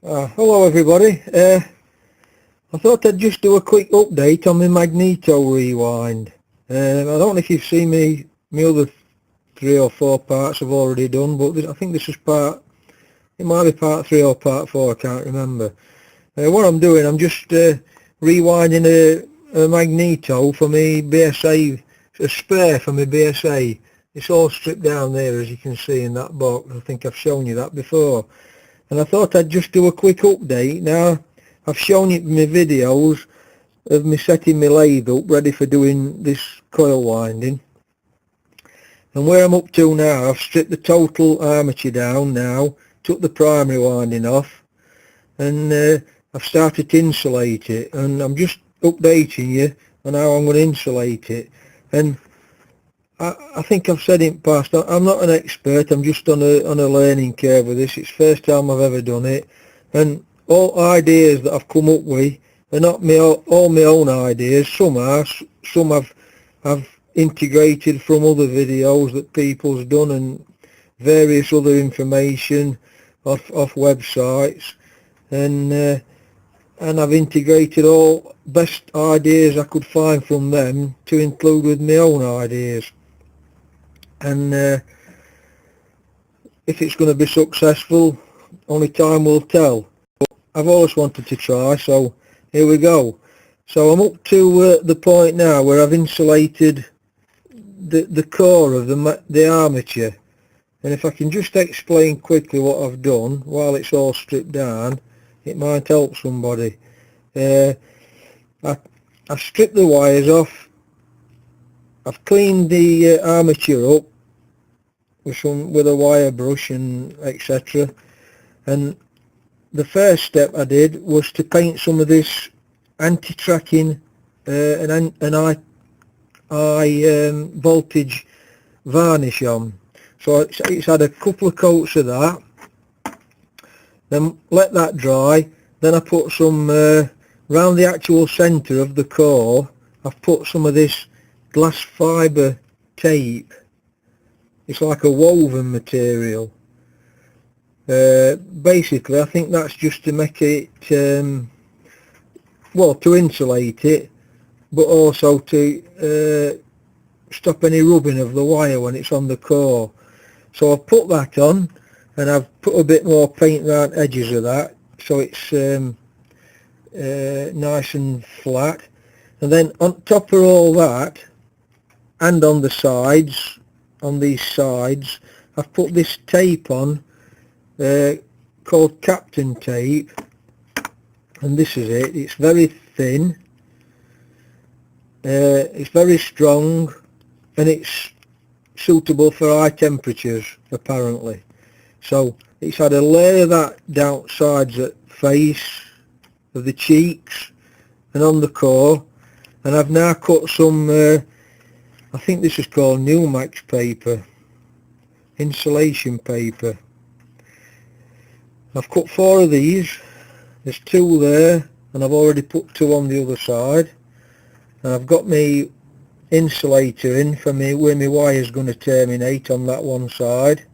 Hello everybody. I thought I'd just do a quick update on my Magneto rewind. I don't know if you've seen my other 3 or 4 parts I've already done, but I think this is it might be part 3 or part 4, I can't remember. What I'm doing, I'm just rewinding a Magneto for my BSA, a spare for my BSA. It's all stripped down there, as you can see in that box. I think I've shown you that before. And I thought I'd just do a quick update. Now, I've shown you my videos of me setting my lathe up ready for doing this coil winding. And where I'm up to now, I've stripped the total armature down now, took the primary winding off, and I've started to insulate it. And I'm just updating you on how I'm going to insulate it. And I think I've said in the past, I'm not an expert, I'm just on a learning curve with this. It's the first time I've ever done it, and all ideas that I've come up with are not all my own ideas. Some are, some I've integrated from other videos that people's done and various other information off websites, and I've integrated all best ideas I could find from them to include with my own ideas. And if it's going to be successful, only time will tell. But I've always wanted to try, so here we go. So I'm up to the point now where I've insulated the core of the armature. And if I can just explain quickly what I've done while it's all stripped down, it might help somebody. I've stripped the wires off. I've cleaned the armature up with a wire brush and etc. And the first step I did was to paint some of this anti-tracking and high voltage varnish on. So it's had a couple of coats of that. Then let that dry. Then I put some round the actual centre of the core. I've put some of this glass fibre tape. It's like a woven material. Basically I think that's just to make it well, to insulate it, but also to stop any rubbing of the wire when it's on the core. So I've put that on, and I've put a bit more paint around edges of that so it's nice and flat. And then on top of all that, and on the sides, on these sides, I've put this tape on called Captain tape, and this is it. It's very thin, it's very strong, and it's suitable for high temperatures apparently. So it's had a layer of that down sides at face of the cheeks and on the core, and I've now cut some I think this is called Numax paper, insulation paper. I've cut 4 of these. There's 2 there, and I've already put 2 on the other side. And I've got my insulator in for me where my wire's going to terminate on that one side.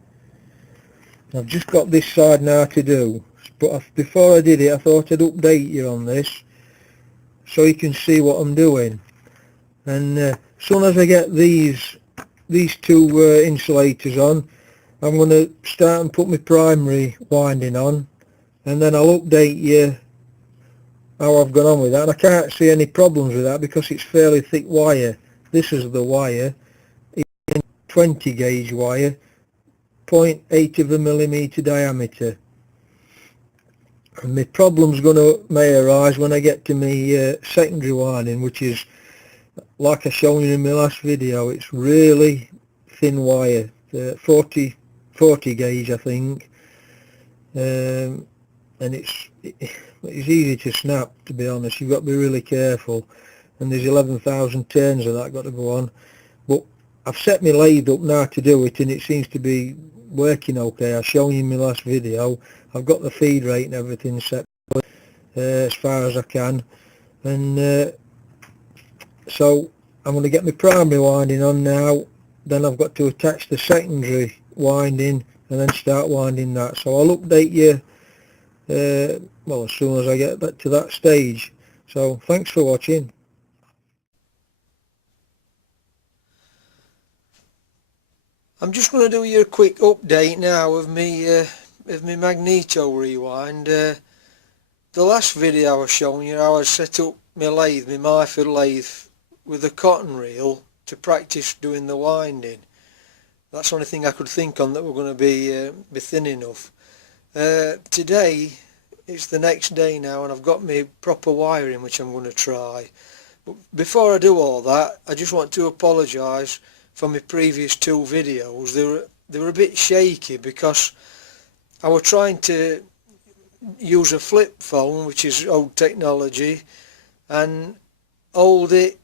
I've just got this side now to do, but before I did it I thought I'd update you on this so you can see what I'm doing. And as soon as I get these 2 insulators on, I'm going to start and put my primary winding on, and then I'll update you how I've gone on with that. And I can't see any problems with that because it's fairly thick wire. This is the wire, it's 20 gauge wire, 0.8 of a millimetre diameter. And my problem's may arise when I get to my secondary winding, which is, like I shown you in my last video, it's really thin wire, 40 gauge I think, and it's easy to snap, to be honest. You've got to be really careful, and there's 11,000 turns of that got to go on. But I've set my lathe up now to do it, and it seems to be working okay. I've shown you in my last video. I've got the feed rate and everything set as far as I can, and so I'm going to get my primary winding on now. Then I've got to attach the secondary winding and then start winding that. So I'll update you well, as soon as I get back to that stage. So thanks for watching. I'm just going to do you a quick update now of me Magneto rewind. The last video I was showing you how I set up my lathe, my Myford Lathe, with a cotton reel to practice doing the winding. That's the only thing I could think on that were going to be thin enough. Today it's the next day now, and I've got my proper wiring which I'm going to try. But before I do all that, I just want to apologise for my previous two videos. They were a bit shaky because I was trying to use a flip phone, which is old technology, and hold it,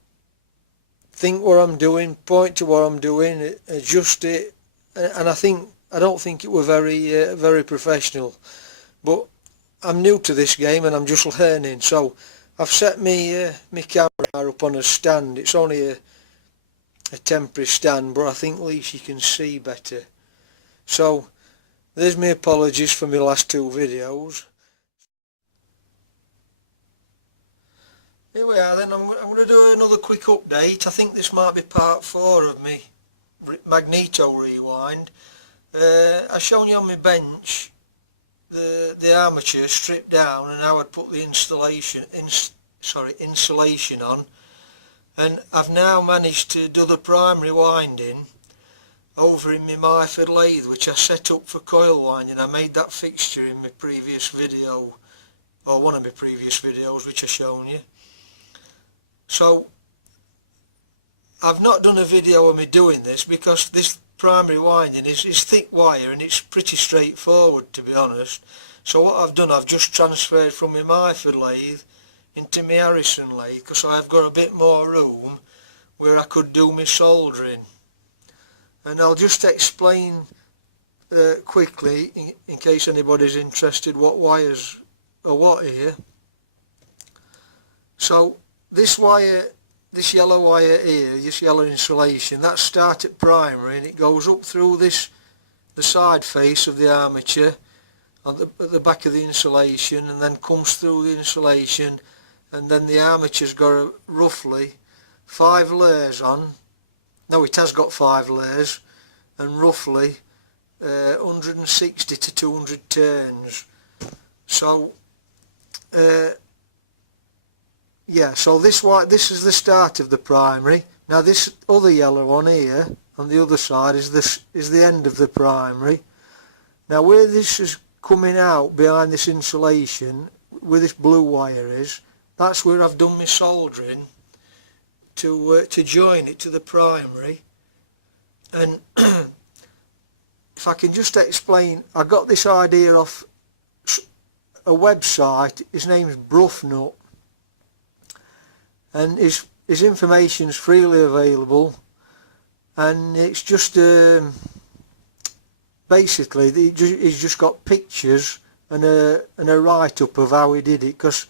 think what I'm doing, point to what I'm doing, adjust it, and I don't think it were very professional. But I'm new to this game and I'm just learning, so I've set me camera up on a stand. It's only a temporary stand, but I think at least you can see better. So there's my apologies for my last two videos. Here we are then. I'm going to do another quick update. I think this might be part 4 of me Magneto rewind. I've shown you on my bench the armature stripped down and how I'd put the insulation on, and I've now managed to do the primary winding over in my Myford Lathe, which I set up for coil winding. I made that fixture in my previous video, or one of my previous videos which I've shown you. So I've not done a video of me doing this because this primary winding is thick wire and it's pretty straightforward, to be honest. So what I've done, I've just transferred from my Myford Lathe into my Harrison lathe because I've got a bit more room where I could do my soldering. And I'll just explain quickly, in case anybody's interested, what wires are what here. So this wire, this yellow wire here, this yellow insulation, that starts at primary and it goes up through the side face of the armature at the back of the insulation, and then comes through the insulation, and then the armature's got roughly 5 layers on. No, it has got 5 layers and roughly 160 to 200 turns. So yeah, so this is the start of the primary. Now this other yellow one here on the other side is the end of the primary. Now where this is coming out behind this insulation, where this blue wire is, that's where I've done my soldering to join it to the primary. And if I can just explain, I got this idea off a website. His name's Bruffnut, and his information's freely available, and it's just basically he's just got pictures and a write-up of how he did it, because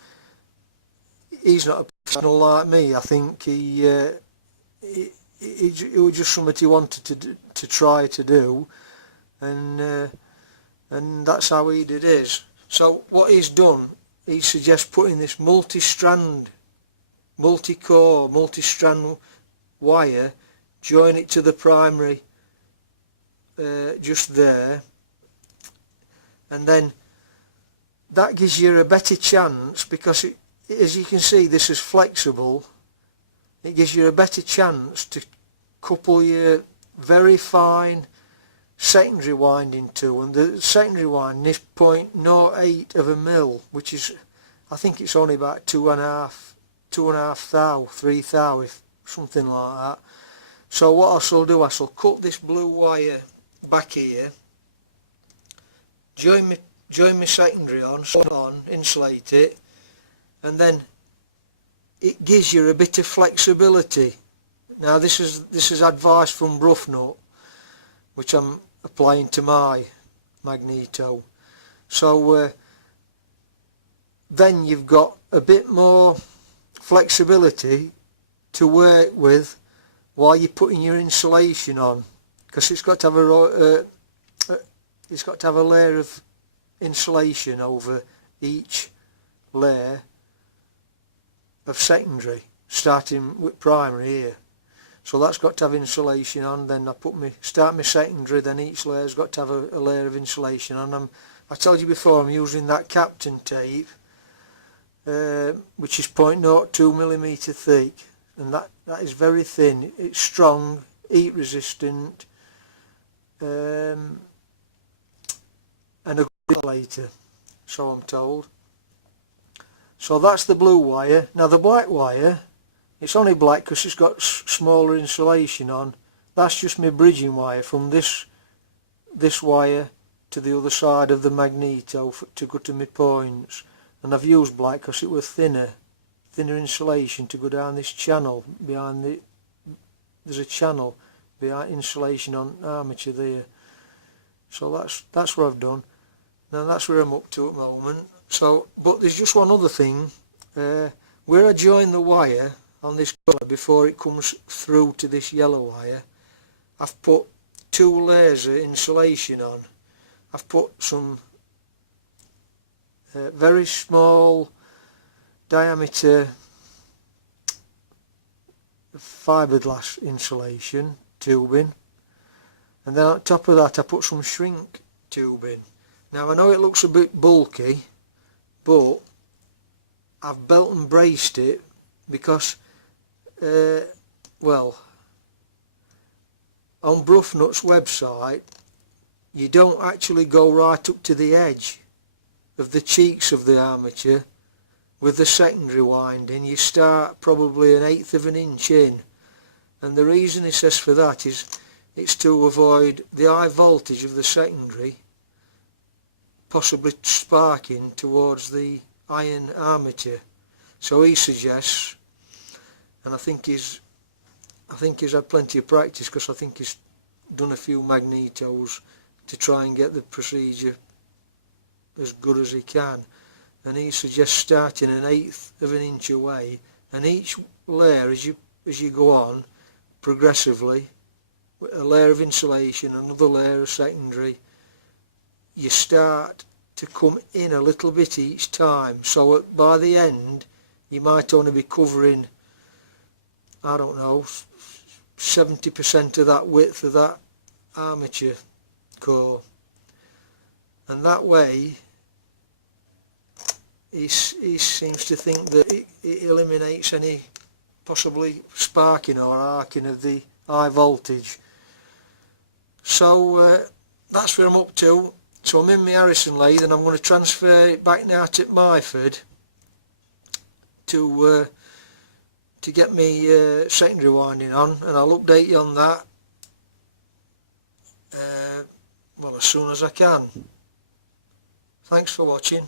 he's not a professional like me. I think it was just something he wanted to try to do, and that's how he did his. So what he's done, he suggests putting this multi-strand, multi-core, multi-strand wire, join it to the primary just there, and then that gives you a better chance, because as you can see, this is flexible. It gives you a better chance to couple your very fine secondary winding to, and the secondary winding is 0.08 of a mil, which is, I think it's only about 2.5 thou, 3 thou, if something like that. So what I shall do, I shall cut this blue wire back here, join my secondary on, insulate it, and then it gives you a bit of flexibility. Now this is advice from Bruffnut, which I'm applying to my Magneto. So then you've got a bit more flexibility to work with while you're putting your insulation on, because it's got to have a layer of insulation over each layer of secondary, starting with primary here. So that's got to have insulation on. Then I start my secondary, then each layer's got to have a layer of insulation on. I told you before, I'm using that Captain tape, which is 0.02mm thick, and that is very thin. It's strong, heat resistant, and a good insulator, so I'm told. So that's the blue wire. Now the black wire, it's only black because it's got smaller insulation on. That's just my bridging wire from this wire to the other side of the Magneto to go to my points. And I've used black because it was thinner insulation to go down this channel behind there's a channel behind insulation on armature there. So that's what I've done. Now that's where I'm up to at the moment. So, but there's just one other thing. Where I join the wire on this colour before it comes through to this yellow wire, I've put 2 layers of insulation on. I've put some very small diameter fiberglass insulation tubing, and then on top of that I put some shrink tubing. Now I know it looks a bit bulky, but I've belt and braced it because well, on Broughnut's website you don't actually go right up to the edge of the cheeks of the armature with the secondary winding. You start probably 1/8 of an inch in, and the reason it says for that is it's to avoid the high voltage of the secondary possibly sparking towards the iron armature. So he suggests, and I think he's had plenty of practice because I think he's done a few Magnetos to try and get the procedure as good as he can, and he suggests starting 1/8 of an inch away, and each layer as you go on progressively, a layer of insulation, another layer of secondary, you start to come in a little bit each time, so by the end you might only be covering, I don't know, 70% of that width of that armature core, and that way he seems to think that it eliminates any possibly sparking or arcing of the high voltage. So that's where I'm up to. So I'm in my Harrison lathe, and I'm going to transfer it back now to Myford to get me secondary winding on, and I'll update you on that well as soon as I can. Thanks for watching.